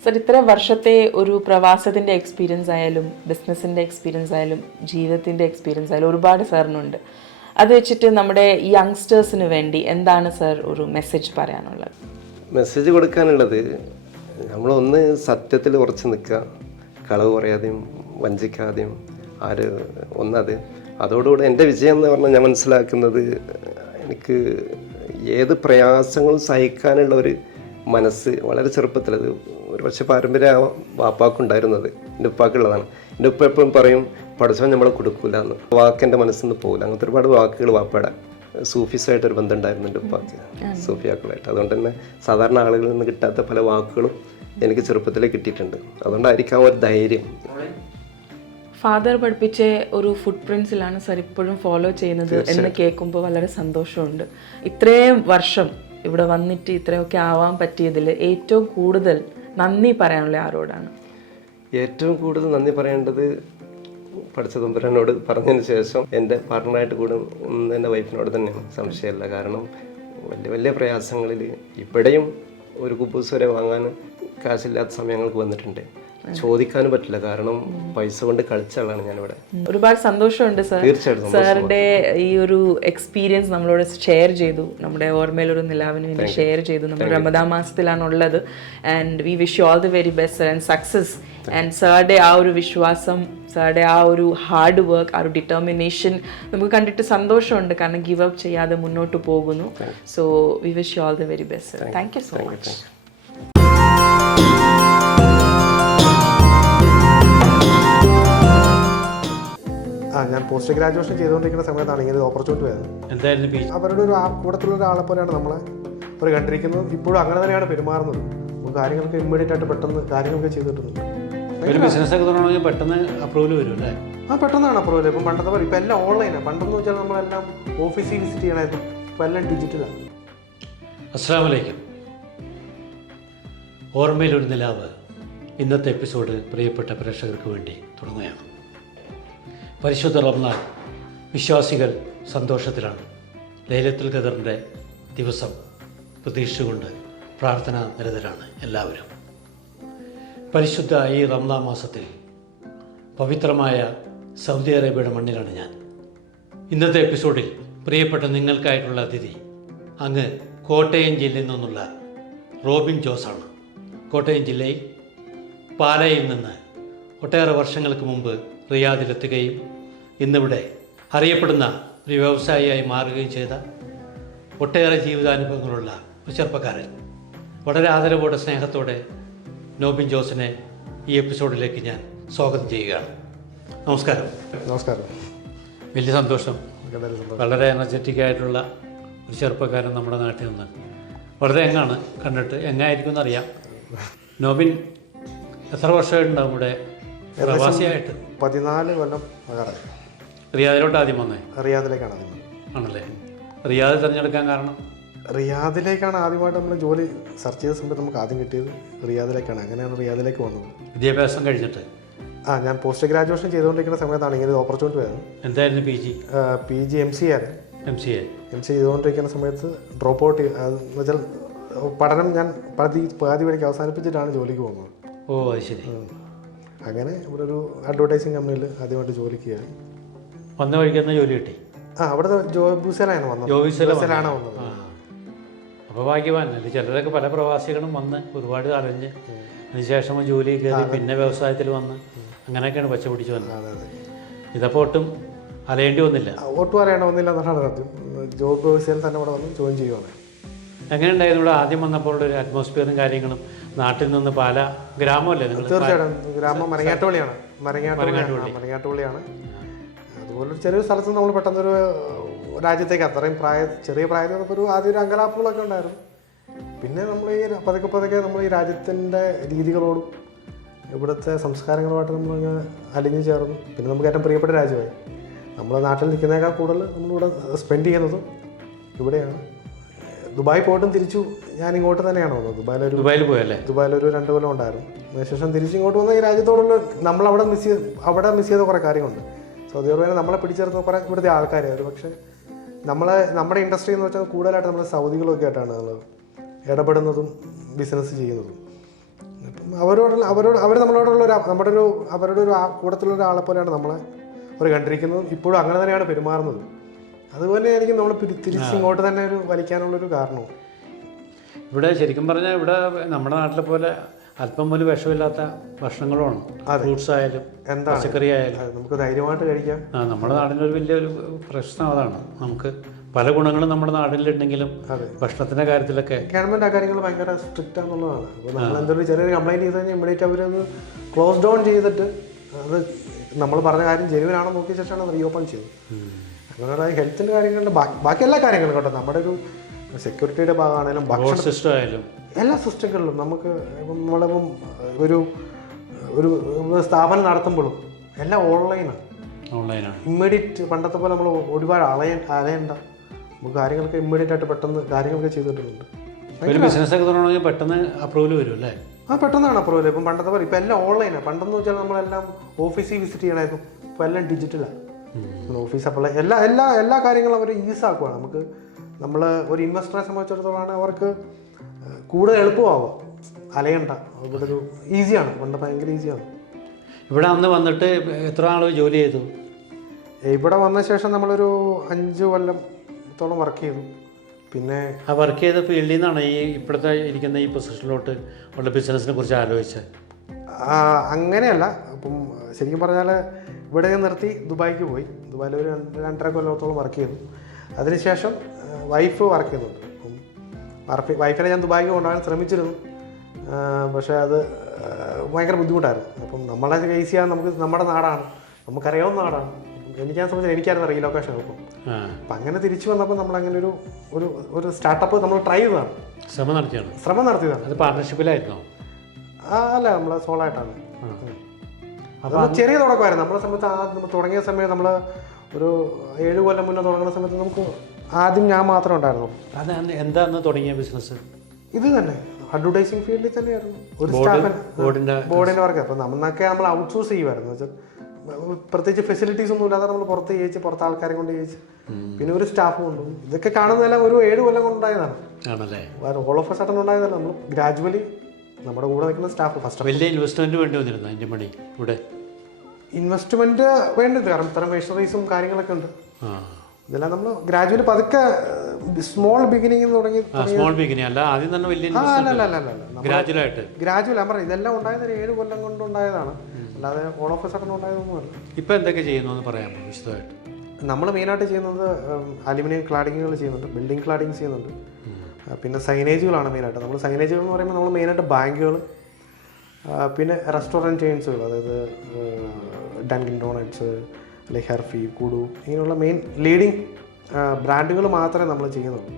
സർ, ഇത്ര വർഷത്തെ ഒരു പ്രവാസത്തിന്റെ എക്സ്പീരിയൻസ് ആയാലും ബിസിനസിന്റെ എക്സ്പീരിയൻസ് ആയാലും ജീവിതത്തിന്റെ എക്സ്പീരിയൻസ് ആയാലും ഒരുപാട് സാറിനുണ്ട്. അത് വെച്ചിട്ട് നമ്മുടെ യങ്സ്റ്റേഴ്സിന് വേണ്ടി എന്താണ് സർ ഒരു മെസ്സേജ് പറയാനുള്ളത്? മെസ്സേജ് കൊടുക്കാനുള്ളത്, നമ്മളൊന്ന് സത്യത്തിൽ ഉറച്ചു നിൽക്കുക, കളവ് പറയാതെയും വഞ്ചിക്കാതെയും ഒന്നത്. അതോടുകൂടി എൻ്റെ വിജയം എന്ന് പറഞ്ഞാൽ ഞാൻ മനസ്സിലാക്കുന്നത്, എനിക്ക് ഏത് പ്രയാസങ്ങളും സഹിക്കാനുള്ള ഒരു മനസ്സ് വളരെ ചെറുപ്പത്തിലത് ഒരു പക്ഷേ പാരമ്പര്യ വാപ്പാക്കുണ്ടായിരുന്നത്, എൻ്റെ ഉപ്പാക്കുള്ളതാണ്. എൻ്റെ ഉപ്പ എപ്പോഴും പറയും, പഠിച്ചവൻ നമ്മളെ കൊടുക്കൂല എന്ന്. വാക്കെൻ്റെ മനസ്സിൽ നിന്ന് പോകില്ല. അങ്ങനത്തെ ഒരുപാട് വാക്കുകൾ വാപ്പയുടെ സൂഫീസായിട്ടൊരു ബന്ധം ഉണ്ടായിരുന്നു എൻ്റെ ഉപ്പാക്ക്, സൂഫിയാക്കളായിട്ട്. അതുകൊണ്ട് തന്നെ സാധാരണ ആളുകളിൽ നിന്ന് കിട്ടാത്ത പല വാക്കുകളും എനിക്ക് ചെറുപ്പത്തിലേ കിട്ടിയിട്ടുണ്ട്. അതുകൊണ്ടായിരിക്കാം ഒരു ധൈര്യം. ഫാദർ പഠിപ്പിച്ച ഒരു ഫുട് പ്രിൻസിലാണ് സർ ഇപ്പോഴും ഫോളോ ചെയ്യുന്നത് എന്ന് കേൾക്കുമ്പോൾ വളരെ സന്തോഷമുണ്ട്. ഇത്രയും വർഷം ഇവിടെ വന്നിട്ട് ഇത്രയൊക്കെ ആവാൻ പറ്റിയതിൽ ഏറ്റവും കൂടുതൽ നന്ദി പറയാനുള്ള ആരോടാണ്? ഏറ്റവും കൂടുതൽ നന്ദി പറയേണ്ടത് പഠിച്ച തമ്പുരാനോട് പറഞ്ഞതിന് ശേഷം എൻ്റെ പാർട്ട്ണറായിട്ട് കൂടെ എൻ്റെ വൈഫിനോട് തന്നെയാണ്, സംശയമില്ല. കാരണം വലിയ വലിയ പ്രയാസങ്ങളിൽ ഇവിടെയും ഒരു കുബൂസ് വരെ വാങ്ങാൻ കാശില്ലാത്ത സമയങ്ങൾക്ക് വന്നിട്ടുണ്ട്. ചോദിക്കാനും പറ്റില്ല, കാരണം പൈസ കൊണ്ട് കളിച്ച ആളാണ് ഞാനിവിടെ. ഒരുപാട് സന്തോഷമുണ്ട് സർ, സാറിന്റെ ഈ ഒരു എക്സ്പീരിയൻസ് നമ്മളോട് ഷെയർ ചെയ്തു, നമ്മുടെ ഓർമ്മയിലൊരു നിലാവിന് വേണ്ടി ഷെയർ ചെയ്തു. നമ്മൾ റമദാൻ മാസത്തിലാണുള്ളത്. And we wish you all the very best and success. And സാറുടെ ആ ഒരു വിശ്വാസം, സാറുടെ ആ ഒരു ഹാർഡ് വർക്ക്, ആ ഒരു ഡിറ്റർമിനേഷൻ നമുക്ക് കണ്ടിട്ട് സന്തോഷമുണ്ട്. കാരണം ഗിവ് അപ്പ് ചെയ്യാതെ മുന്നോട്ട് പോകുന്നു. So we wish you all the very best sir. Thank you so much. ഞാൻ പോസ്റ്റ് ഗ്രാജുവേഷൻ ചെയ്തുകൊണ്ടിരിക്കുന്ന സമയത്താണ് ഇങ്ങനെ ഒരു ഓപ്പർച്യൂണിറ്റി വരുന്നത്. എന്തായിരുന്നു? അവരുടെ ഒരു കൂട്ടത്തിലുള്ള ഒരാളെ പോലെയാണ് നമ്മളെ അവർ കണ്ടിരിക്കുന്നത്. ഇപ്പോഴും അങ്ങനെ തന്നെയാണ് പെരുമാറുന്നത്. കാര്യങ്ങൾക്ക് ഇമ്മീഡിയറ്റ് ആയിട്ട് പെട്ടെന്ന് കാര്യങ്ങളൊക്കെ ചെയ്ത് കിട്ടുന്നുണ്ട്. പെട്ടെന്ന് അപ്രൂവൽ വരും അല്ലേ? പെട്ടെന്നാണ് അപ്രൂവൽ. ഇപ്പം പണ്ടത്തെ പോലെ ഇപ്പം എല്ലാം ഓൺലൈനാണ്. പണ്ടെന്ന് വെച്ചാൽ നമ്മളെല്ലാം ഓഫീസിൽ വിസിറ്റ് ചെയ്യണമായിരുന്നു. ഇപ്പം എല്ലാം ഡിജിറ്റലാണ്. അസ്സലാമു അലൈക്കും. ഓർമ്മയിലൊരു നിലാവ് ഇന്നത്തെ എപ്പിസോഡ് പ്രിയപ്പെട്ട പ്രേക്ഷകർക്ക് വേണ്ടി തുടങ്ങുകയാണ്. പരിശുദ്ധ റമദാൻ, വിശ്വാസികൾ സന്തോഷത്തിലാണ്. ലൈലത്തുൽ ഖദറിൻ്റെ ദിവസം പ്രതീക്ഷിച്ചുകൊണ്ട് പ്രാർത്ഥനാ നിരതരാണ് എല്ലാവരും. പരിശുദ്ധ ഈ റമദാൻ മാസത്തിൽ പവിത്രമായ സൗദി അറേബ്യയുടെ മണ്ണിലാണ് ഞാൻ. ഇന്നത്തെ എപ്പിസോഡിൽ പ്രിയപ്പെട്ട നിങ്ങൾക്കായിട്ടുള്ള അതിഥി അങ്ങ് കോട്ടയം ജില്ലയിൽ നിന്നുള്ള റോബിൻ ജോസാണ്. കോട്ടയം ജില്ലയിൽ പാലായിൽ നിന്ന് ഒട്ടേറെ വർഷങ്ങൾക്ക് മുമ്പ് റിയാദിലെത്തുകയും ഇന്നിവിടെ അറിയപ്പെടുന്ന ഒരു വ്യവസായിയായി മാറുകയും ചെയ്ത ഒട്ടേറെ ജീവിതാനുഭവങ്ങളുള്ള ഒരു ചെറുപ്പക്കാരൻ. വളരെ ആദരവോടെ സ്നേഹത്തോടെ നോബിൻ ജോസിനെ ഈ എപ്പിസോഡിലേക്ക് ഞാൻ സ്വാഗതം ചെയ്യുകയാണ്. നമസ്കാരം. നമസ്കാരം. വലിയ സന്തോഷം. വളരെ എനർജറ്റിക് ആയിട്ടുള്ള ഒരു ചെറുപ്പക്കാരൻ നമ്മുടെ നാട്ടിൽ നിന്ന്. വളരെ എങ്ങാണ് കണ്ടിട്ട്, എങ്ങായിരിക്കും എന്നറിയാം. നോബിൻ എത്ര വർഷമായിട്ടുണ്ടാവും ഇവിടെ പ്രവാസിയായിട്ട്? 14 കൊല്ലം ആകാറായി. റിയാദിലോട്ട് ആദ്യം വന്നേ? റിയാദിലേക്കാണ് ആദ്യം. ആണല്ലേ? റിയാദ് തിരഞ്ഞെടുക്കാൻ കാരണം? റിയാദിലേക്കാണ് ആദ്യമായിട്ട് നമ്മൾ ജോലി സെർച്ച് ചെയ്ത സമയത്ത് നമുക്ക് ആദ്യം കിട്ടിയത് റിയാദിലേക്കാണ്. അങ്ങനെയാണ് റിയാദിലേക്ക് വന്നത്. വിദ്യാഭ്യാസം കഴിഞ്ഞിട്ട്? ഞാൻ പോസ്റ്റ് ഗ്രാജുവേഷൻ ചെയ്തുകൊണ്ടിരിക്കുന്ന സമയത്താണ് ഇങ്ങനെ ഒരു ഓപ്പർച്യൂണിറ്റി വരുന്നത്. എന്തായിരുന്നു പി ജി? MCA ആയിരുന്നു. MCA ചെയ്തുകൊണ്ടിരിക്കുന്ന സമയത്ത് ഡ്രോപ്പ് ഔട്ട് എന്ന് വെച്ചാൽ പഠനം ഞാൻ പാതി വഴിക്ക് അവസാനിപ്പിച്ചിട്ടാണ് ജോലിക്ക് പോകുന്നത്. ഓ അത് ശരി. അങ്ങനെ ഇവിടെ ഒരു അഡ്വർടൈസിങ് കമ്പനിയിൽ ആദ്യമായിട്ട് ജോലിക്ക് കയറി. വന്ന വഴിക്കുന്ന ജോലി കിട്ടി? അവിടുത്തെ ജോബിസലാണ് വന്നത്. ജോബിസലാണ് വന്നത്. അപ്പോൾ ഭാഗ്യവാനല്ലേ. ചിലരൊക്കെ പല പ്രവാസികളും വന്ന് ഒരുപാട് അറിഞ്ഞ് അതിനുശേഷം ജോലി കയറി പിന്നെ വ്യവസായത്തിൽ വന്ന് അങ്ങനെയൊക്കെയാണ് പച്ച പിടിച്ച് വന്നത്. ഇതപ്പോൾ ഒട്ടും അലയേണ്ടി വന്നില്ല? ഒട്ടും അറിയേണ്ട വന്നില്ല എന്നാണ് സത്യം. ജോബ് വിസയിൽ തന്നെ ഇവിടെ വന്ന് ജോയിൻ ചെയ്യുവാണ്. എങ്ങനെ ഉണ്ടായിരുന്നു ഇവിടെ ആദ്യം വന്നപ്പോൾ ഒരു അറ്റ്മോസ്ഫിയറും കാര്യങ്ങളും? നാട്ടിൽ നിന്ന് പാല ഗ്രാമമല്ലേ നിങ്ങൾ? തീർച്ചയായിട്ടും ഗ്രാമം മരങ്ങാട്ടുപള്ളിയാണ്. മരങ്ങാട്ടുപള്ളിയാണ്. അതുപോലെ ചെറിയൊരു സ്ഥലത്ത് നമ്മൾ പെട്ടെന്നൊരു രാജ്യത്തേക്ക് അത്രയും ചെറിയ പ്രായത്തിൽ ഒരു ആദ്യം ഒരു അങ്കലാപ്പുകളൊക്കെ ഉണ്ടായിരുന്നു. പിന്നെ നമ്മൾ ഈ പതുക്കെ നമ്മൾ ഈ രാജ്യത്തിൻ്റെ രീതികളോടും ഇവിടുത്തെ സംസ്കാരങ്ങളുമായിട്ട് നമ്മൾ അലിഞ്ഞു ചേർന്നു. പിന്നെ നമുക്ക് ഏറ്റവും പ്രിയപ്പെട്ട രാജ്യമായി. നമ്മൾ നാട്ടിൽ നിൽക്കുന്നതിനേക്കാൾ കൂടുതൽ നമ്മളിവിടെ സ്പെൻഡ് ചെയ്യുന്നതും ഇവിടെയാണ്. ദുബായ് പോയിട്ടും തിരിച്ചു ഞാൻ ഇങ്ങോട്ട് തന്നെയാണ് വന്നത്. ദുബായിലൊരു 2 കൊല്ലം ഉണ്ടായിരുന്നു. അതിനുശേഷം തിരിച്ച് ഇങ്ങോട്ട് വന്ന ഈ രാജ്യത്തോടുള്ള നമ്മളവിടെ മിസ് ചെയ്ത കുറേ കാര്യങ്ങളുണ്ട്. സൗദി അറേബ്യയിൽ നമ്മളെ പിടിച്ചെടുത്ത കുറേ ഇവിടുത്തെ ആൾക്കാരായിരുന്നു. പക്ഷേ നമ്മുടെ ഇൻഡസ്ട്രി എന്ന് വെച്ചാൽ കൂടുതലായിട്ട് നമ്മൾ സൗദികളൊക്കെ ആയിട്ടാണ് നമ്മൾ ഇടപെടുന്നതും ബിസിനസ് ചെയ്യുന്നതും. അപ്പം അവർ നമ്മളോടുള്ള അവരുടെ ഒരു കൂട്ടത്തിലുള്ള ഒരാളെ പോലെയാണ് നമ്മളെ അവർ കണ്ടിരിക്കുന്നതും ഇപ്പോഴും അങ്ങനെ തന്നെയാണ് പെരുമാറുന്നത്. അതുപോലെ ആയിരിക്കും നമ്മൾ തിരിച്ച് ഇങ്ങോട്ട് തന്നെ ഒരു വലിക്കാനുള്ളൊരു കാരണവും. ഇവിടെ ശരിക്കും പറഞ്ഞാൽ ഇവിടെ നമ്മുടെ നാട്ടിലെ പോലെ അല്പം പോലും വിഷമില്ലാത്ത ഭക്ഷണങ്ങളുമാണ്. ഫ്രൂട്ട്സ് ആയാലും പച്ചക്കറി ആയാലും നമുക്ക് ധൈര്യമായിട്ട് കഴിക്കാം. നമ്മുടെ നാടിനൊരു വലിയൊരു പ്രശ്നം അതാണ്. നമുക്ക് പല ഗുണങ്ങളും നമ്മുടെ നാട്ടിലുണ്ടെങ്കിലും ഭക്ഷണത്തിൻ്റെ കാര്യത്തിലൊക്കെ ഗവൺമെൻറ് ആ കാര്യങ്ങൾ ഭയങ്കര സ്ട്രിക്റ്റ് ആണെന്നുള്ളതാണ്. അപ്പോൾ നമ്മൾ എന്തെങ്കിലും ചെറിയൊരു കംപ്ലയിൻറ്റ് ചെയ്ത് കഴിഞ്ഞാൽ ഇമ്മീഡിയറ്റ് അവരത് ക്ലോസ് ഡൗൺ ചെയ്തിട്ട് അത് നമ്മൾ പറഞ്ഞ കാര്യം ജെനുവിനാണോ നോക്കിയ ശേഷമാണ് അത് റീഓപ്പൺ ചെയ്തത്. അങ്ങനെ ഹെൽത്തിൻ്റെ കാര്യങ്ങളുടെ ബാക്കി എല്ലാ കാര്യങ്ങളും കേട്ടോ, നമ്മുടെ ഒരു സെക്യൂരിറ്റിയുടെ ഭാഗമാണെങ്കിലും ഭക്ഷണ സിസ്റ്റം ആയാലും എല്ലാ സിസ്റ്റങ്ങളിലും നമുക്ക് ഇപ്പം നമ്മളിപ്പം ഒരു സ്ഥാപനം നടത്തുമ്പോഴും എല്ലാം ഓൺലൈനാണ്. ഇമ്മീഡിയറ്റ് പണ്ടത്തെ പോലെ നമ്മൾ ഒരുപാട് അലയണ്ട. നമുക്ക് കാര്യങ്ങളൊക്കെ ഇമ്മീഡിയറ്റ് ആയിട്ട് പെട്ടെന്ന് കാര്യങ്ങളൊക്കെ ചെയ്തിട്ടുണ്ട്. ബിസിനസ്സൊക്കെ തുടങ്ങണമെങ്കിൽ പെട്ടെന്ന് അപ്രൂവൽ വരും അല്ലേ? പെട്ടെന്നാണ് അപ്രൂവൽ. ഇപ്പം പണ്ടത്തെ പോലെ ഇപ്പം എല്ലാം ഓൺലൈനാണ്. പണ്ടെന്ന് വെച്ചാൽ നമ്മളെല്ലാം ഓഫീസിൽ വിസിറ്റ് ചെയ്യണമായിരുന്നു. ഇപ്പോൾ എല്ലാം ഡിജിറ്റലാണ്. ഓഫീസ് അപ്ലൈ എല്ലാ കാര്യങ്ങളും അവർ ഈസാക്കുവാണ്. നമുക്ക് നമ്മൾ ഒരു ഇൻവെസ്റ്ററെ സംബന്ധിച്ചിടത്തോളമാണ് അവർക്ക് കൂടുതൽ എളുപ്പമാവുക. അലയണ്ട. ഇവിടെ ഒരു ഈസിയാണ്. പണ്ട് ഭയങ്കര ഈസിയാണ്. ഇവിടെ അന്ന് വന്നിട്ട് എത്ര നാൾ ജോലി ചെയ്തു? ഇവിടെ വന്ന ശേഷം നമ്മളൊരു 5 കൊല്ലത്തോളം വർക്ക് ചെയ്തു. പിന്നെ ആ വർക്ക് ചെയ്ത ഫീൽഡിൽ നിന്നാണ് ഈ ഇപ്പോഴത്തെ ഇരിക്കുന്ന ഈ പൊസിഷനിലോട്ട് ഉള്ള ബിസിനസ്സിനെ കുറിച്ച് ആലോചിച്ചത്? അങ്ങനെയല്ല. അപ്പം ശരിക്കും പറഞ്ഞാൽ ഇവിടെ നിർത്തി ദുബായിക്ക് പോയി. ദുബായിൽ ഒരു 2.5 കൊല്ലത്തോളം വർക്ക് ചെയ്തു. അതിനുശേഷം വൈഫ് വർക്ക് ചെയ്യുന്നുണ്ട്. അപ്പം വൈഫിനെ ഞാൻ ദുബായിക്ക് കൊണ്ടുപോകാൻ ശ്രമിച്ചിരുന്നു. പക്ഷേ അത് ഭയങ്കര ബുദ്ധിമുട്ടായിരുന്നു. അപ്പം നമ്മളെ ഫേസ് ചെയ്യാൻ നമ്മുടെ നാടാണ്, നമുക്കറിയാവുന്ന നാടാണ്. എനിക്കാൻ സംബന്ധിച്ചാൽ എനിക്കായിരുന്നു റീലൊക്കേഷൻ എളുപ്പം. അപ്പം അങ്ങനെ തിരിച്ചു വന്നപ്പോൾ നമ്മളങ്ങനെ ഒരു സ്റ്റാർട്ടപ്പ് നമ്മൾ ട്രൈ ചെയ്തതാണ്. ശ്രമം നടത്തിയതാണ്. അത് പാർട്ണർഷിപ്പിലായിരുന്നോ? അല്ല, നമ്മൾ സോളോ ആയിട്ടാണ്. അത് ചെറിയ തുടക്കമായിരുന്നു. നമ്മളെ സമയത്ത് തുടങ്ങിയ സമയത്ത് നമ്മൾ ഒരു 7 കൊല്ലം മുന്നേ തുടങ്ങുന്ന സമയത്ത് നമുക്ക് ആദ്യം ഞാൻ മാത്രമേ ഉണ്ടായിരുന്നു. അത് എന്താന്ന് തുടങ്ങിയ ബിസിനസ്? ഇത് തന്നെ അഡ്വർടൈസിങ് ഫീൽഡിൽ തന്നെയായിരുന്നു. ഒരു ബോർഡിൻ്റെ വർക്ക്. അപ്പം നമ്മളൊക്കെ നമ്മൾ ഔട്ട്സോഴ്സ് ചെയ്യുമായിരുന്നു. വെച്ചാൽ പ്രത്യേകിച്ച് ഫെസിലിറ്റീസ് ഒന്നും ഇല്ലാതെ നമ്മൾ പുറത്ത് ആൾക്കാരെ കൊണ്ട് ചെയ്യിച്ച് പിന്നെ ഒരു സ്റ്റാഫ് കൊണ്ടും ഇതൊക്കെ കാണുന്നതെല്ലാം ഒരു 7 കൊല്ലം കൊണ്ടുണ്ടായതാണ്. ഓൾ ഓഫ് എ സഡൻ ഉണ്ടായതല്ല. നമ്മൾ ഗ്രാജുവലി നമ്മുടെ കൂടെ നിൽക്കുന്ന സ്റ്റാഫ് ഫസ്റ്റ് വലിയ ഇൻവെസ്റ്റ്മെന്റ് വേണ്ടി വന്നിരുന്നു. അതിൻ്റെ മണി ഇവിടെ ഇൻവെസ്റ്റ്മെന്റ് വേണ്ടത്. കാരണം ഇത്തരം മെഷീനറീസും കാര്യങ്ങളൊക്കെ ഉണ്ട്. ഇതെല്ലാം നമ്മൾ ഗ്രാജുവലി പതുക്കെ സ്മോൾ ബിഗിനിങ് തുടങ്ങി. ഗ്രാജുവൽ ഞാൻ പറഞ്ഞു ഇതെല്ലാം ഉണ്ടായത് 7 കൊല്ലം കൊണ്ടുണ്ടായതാണ്. അല്ലാതെ ഓൾ ഓഫ് എ സഡൻ ഉണ്ടായതൊന്നുമല്ല. ഇപ്പം എന്തൊക്കെ ചെയ്യുന്നു എന്ന് പറയാമോ വിശദമായിട്ട്? നമ്മൾ മെയിനായിട്ട് ചെയ്യുന്നത് അലുമിനിയം ക്ലാഡിങ്ങുകൾ ചെയ്യുന്നുണ്ട്, ബിൽഡിംഗ് ക്ലാഡിങ് ചെയ്യുന്നുണ്ട്. പിന്നെ സൈനേജുകളാണ് മെയിനായിട്ട്. നമ്മൾ സൈനേജുകൾ എന്ന് പറയുമ്പോൾ നമ്മൾ മെയിനായിട്ട് ബാങ്കുകൾ, പിന്നെ റെസ്റ്റോറൻറ്റ് ചെയിൻസുകൾ, അതായത് ഡങ്കിൻ ഡോണറ്റ്സ്, അല്ലെങ്കിൽ ഹെർഫി, കുഡു, ഇങ്ങനെയുള്ള മെയിൻ ലീഡിങ് ബ്രാൻഡുകൾ മാത്രമേ നമ്മൾ ചെയ്യുന്നുള്ളൂ.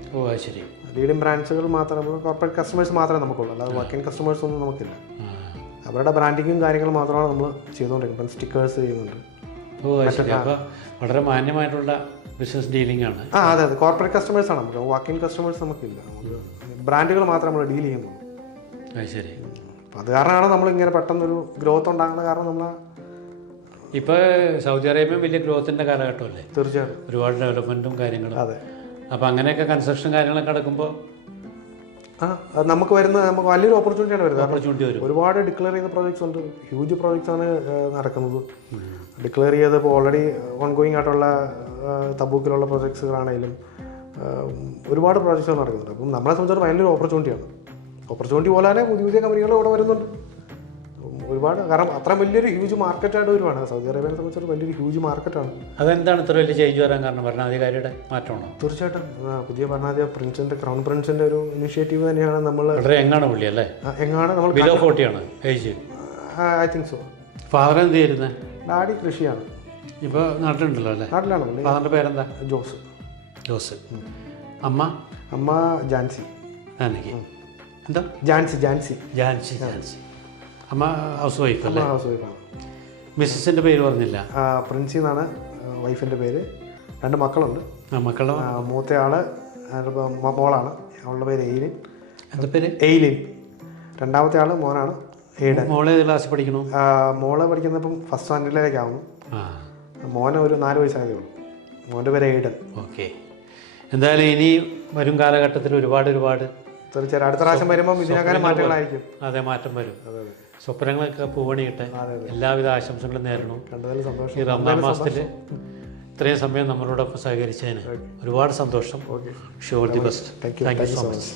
ശരി. ലീഡിങ് ബ്രാൻഡ്സുകൾ മാത്രമേ നമ്മൾ കോർപ്പറേറ്റ് കസ്റ്റമേഴ്സ് മാത്രമേ നമുക്കുള്ളൂ. അല്ലാതെ വർക്കിംഗ് കസ്റ്റമേഴ്സ് ഒന്നും നമുക്കില്ല. അവരുടെ ബ്രാൻഡിങ്ങും കാര്യങ്ങളും മാത്രമാണ് നമ്മൾ ചെയ്തുകൊണ്ടിരിക്കുന്നത്. സ്റ്റിക്കേഴ്സ് ചെയ്യുന്നുണ്ട്. വളരെ മാന്യമായിട്ടുള്ള ബിസിനസ് ഡീലിംഗ് ആണ്. അതെ. കോർപ്പറേറ്റ് കസ്റ്റമേഴ്സ് ആണ് നമുക്ക്. വർക്കിംഗ് കസ്റ്റമേഴ്സ് നമുക്കില്ല. നമുക്ക് ബ്രാൻഡുകൾ മാത്രമേ നമ്മൾ ഡീൽ ചെയ്യുന്നുള്ളൂ. ശരി. അപ്പം അത് കാരണമാണ് നമ്മളിങ്ങനെ പെട്ടെന്നൊരു ഗ്രോത്ത് ഉണ്ടാകുന്ന കാരണം. നമ്മൾ ഇപ്പോൾ സൗദി അറേബ്യ വലിയ ഗ്രോത്തിൻ്റെ കാലഘട്ടമല്ലേ? തീർച്ചയായിട്ടും. ഒരുപാട് ഡെവലപ്മെൻറ്റും കാര്യങ്ങളും. അതെ. അപ്പോൾ അങ്ങനെയൊക്കെ കൺസ്ട്രക്ഷൻ കാര്യങ്ങളൊക്കെ നടക്കുമ്പോൾ അത് നമുക്ക് വലിയൊരു ഓപ്പർച്യൂണിറ്റിയാണ് വരുന്നത്. ഓപ്പർച്യൂണിറ്റി വരും. ഒരുപാട് ഡിക്ലെയർ ചെയ്ത പ്രോജക്ട്സ് ഉണ്ട്, ഹ്യൂജ് പ്രോജക്ട്സ് ആണ് നടക്കുന്നത്. ഡിക്ലെയർ ചെയ്ത് ഇപ്പോൾ ഓൾറെഡി ഓൺഗോയിങ് ആയിട്ടുള്ള തബൂക്കിലുള്ള പ്രോജക്ട്സുകളാണെങ്കിലും ഒരുപാട് പ്രോജക്ട്സ് നടക്കുന്നുണ്ട്. അപ്പം നമ്മളെ സംബന്ധിച്ചിടത്തോളം ഭയങ്കര ഓപ്പർച്യൂണിറ്റിയാണ്. ഓപ്പർച്യൂണിറ്റി പോലെ തന്നെ പുതിയ പുതിയ കമ്പനികൾ ഇവിടെ വരുന്നുണ്ട് ഒരുപാട്. കാരണം അത്രയും വലിയൊരു ഹ്യൂജ് മാർക്കറ്റായിട്ട് വരുവാണ്. സൗദി അറേബ്യനെ സംബന്ധിച്ചിടത്തോളം വലിയൊരു ഹ്യൂജ് മാർക്കറ്റാണ്. അതെന്താണ് ഇത്ര വലിയ ചേഞ്ച് വരാൻ കാരണം? ഭരണാധികാരിയുടെ മാറ്റമാണോ? തീർച്ചയായിട്ടും പുതിയ ഭരണാധികാരി ക്രൗൺ പ്രിൻസിന്റെ ഒരു ഇനിഷ്യേറ്റീവ് തന്നെയാണ്. നമ്മൾ വളരെ യങ്ങാണ് പുള്ളി അല്ലേ? എങ്ങാണ് നമ്മൾ ബിലോ 40 ആണ് age. I think so. Father എന്ത് ചെയ്യുന്നത്? ഡാഡി കൃഷിയാണ്. ഇപ്പോൾ നാട്ടിലുണ്ടല്ലോ അല്ലേ? നാട്ടിലാണ് പുള്ളി. ഫാദറിൻ്റെ പേരെന്താ? ജോസ്. അമ്മ ജാൻസി. എന്താ? ജാൻസി. അമ്മ ഹൗസ് വൈഫ് അല്ലേ? ഹൗസ് വൈഫാണ്. മിസ്സസിൻ്റെ പേര് പറഞ്ഞില്ല. പ്രിൻസി എന്നാണ് വൈഫിൻ്റെ പേര്. 2 മക്കളുണ്ട്. മക്കളോ? മൂത്തയാള് മോളാണ്, അവളുടെ പേര് എയിലിൻ. എന്താ പേര്? എയിലിൻ. രണ്ടാമത്തെ ആള് മോനാണ്, എയ്ഡൻ. മോളെ ഏത് ക്ലാസ്സിൽ പഠിക്കണു? മോള് പഠിക്കുന്നപ്പം ഫസ്റ്റ് സ്റ്റാൻഡേർഡിലേക്ക് ആവുന്നു. മോന് ഒരു 4 വയസ്സായതേ ഉള്ളൂ. മോൻ്റെ പേര് എയ്ഡൻ. ഓക്കെ. എന്തായാലും ഇനി വരും കാലഘട്ടത്തിൽ ഒരുപാട് തീർച്ചയായും അടുത്ത പ്രാവശ്യം വരുമ്പം ഇതിനേക്കാളും മാറ്റങ്ങളായിരിക്കും. അതെ, മാറ്റം വരും. സ്വപ്നങ്ങളൊക്കെ പൂവണിയിട്ടെ. എല്ലാവിധ ആശംസകളും നേരണം. കണ്ടതിൽ സന്തോഷം. ഈ റമദാൻ മാസത്തിൽ ഇത്രയും സമയം നമ്മളോടൊപ്പം സഹകരിച്ചതിന് ഒരുപാട് സന്തോഷം. Show all the best. Thank you so much.